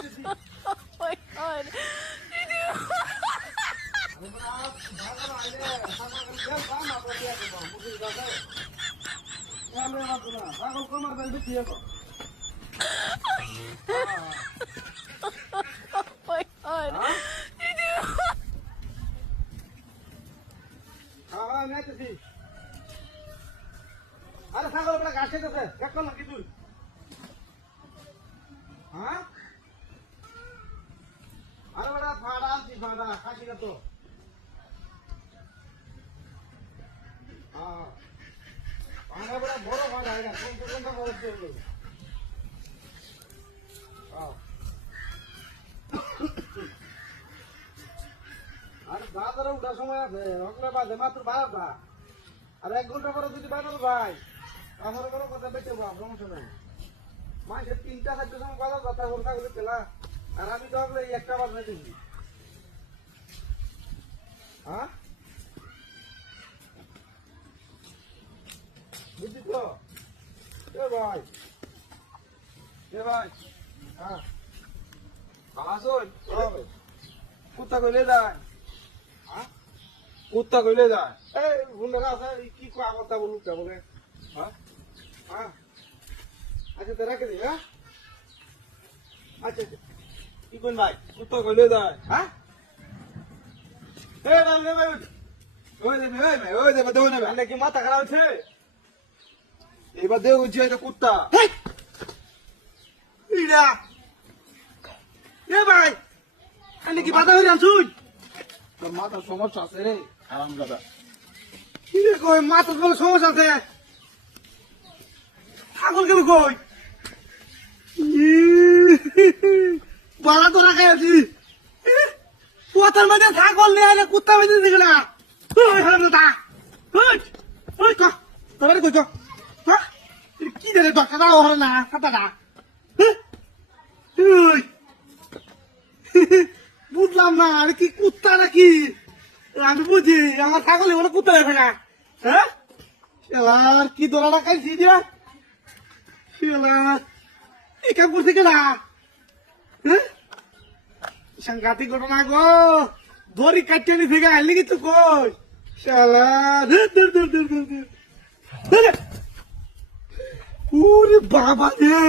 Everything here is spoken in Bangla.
my god. Oh my god. আরে ছাগল বড় ঘাস খেতেছে দেখ না কি তুই হ্যাঁ আরে বড় ফাড়া আনছি ফাড়া খাসি না তো হ্যাঁ ফাড়া বড় বড় ফাড়া এটা কোন কোনটা বড় হলো হ্যাঁ আর বাজারে উঠার সময় আছে ওগুলো বাজে মাত্র 12টা আর 1 ঘন্টা পরে যদি বাজারে ভাই আমার বড় কথা বেঁচে বা সমস্যা নাই মাসে 3টা 4টার সময় বাজার কথা বলতা বলে পেলা আর আমি তো আগলে একটা বাজারে দিই হ্যাঁ বুঝলি তো এ ভাই হ্যাঁ আসুন কুত্তা কইলে যায় হ্যাঁ কুত্তা কইলে যায় এই ভুন্ডা আছে কি কোয়া কথা বলুক বলে হ্যাঁ হ্যাঁ আচ্ছা তো রাখে দি হ্যাঁ আচ্ছা কি কোন ভাই কুত্তা কইলে যায় হ্যাঁ এ রাম রে ভাই ওই দে দেও না কি মাথা খারাপ আছে এবার দেও যে এটা কুত্তা ইডা এ ভাই আমি কি বাধা হইরাম শুন তোর মাথার সমস্যা আছে রে আরাম দাদা কি রে কই মাথার কোনো সমস্যা আছে ছাগল কেন কই বালা তো রাখাই আছি পোতার মধ্যে ছাগল নিয়ে আলে কুত্তা বেঁধে দিকে না ওই হারাম দাদা ওই ক তোর কই ক হ্যাঁ কি রে ডক্টর ওহরে না খাতাটা ওই বুঝলাম না আর কি কুত্তা নাকি আমি বুঝি আমার ছাগলে বলে কুত্তা দেখে না হ্যাঁ এবার কি দোলাটা খাইছি দিয়া এই কাম করছে কেনা হ্যাঁ সাংঘাতিক ঘটনা গো দড়ি কাটিয়ে নি থেকে আইলি কিন্তু কই শালা ওরে বাবা রে